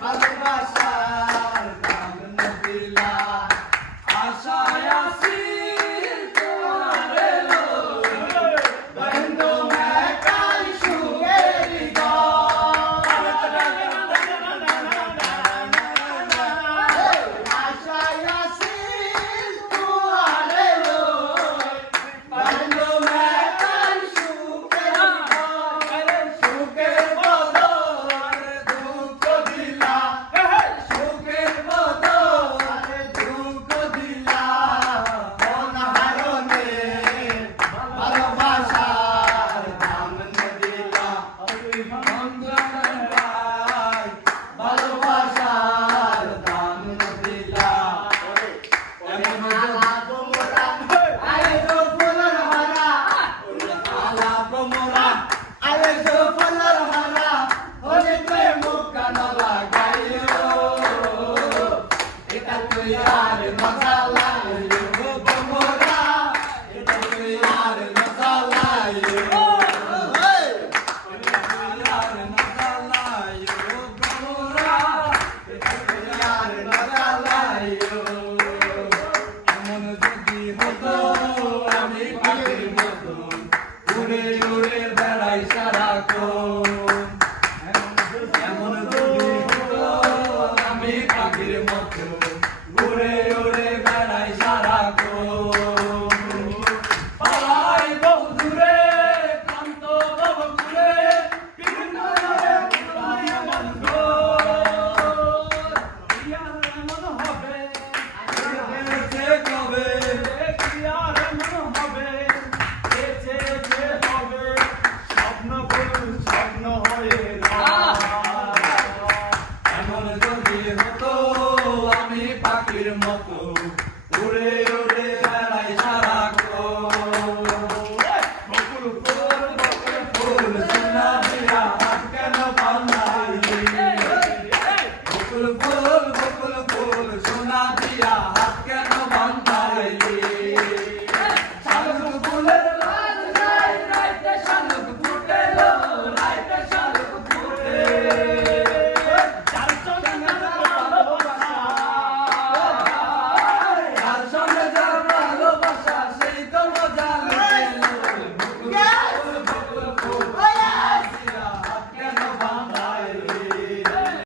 ভালোবাসার আশায় আসি আমরা এমন যদি হতো আমি পাখির মতো উড়ে উড়ে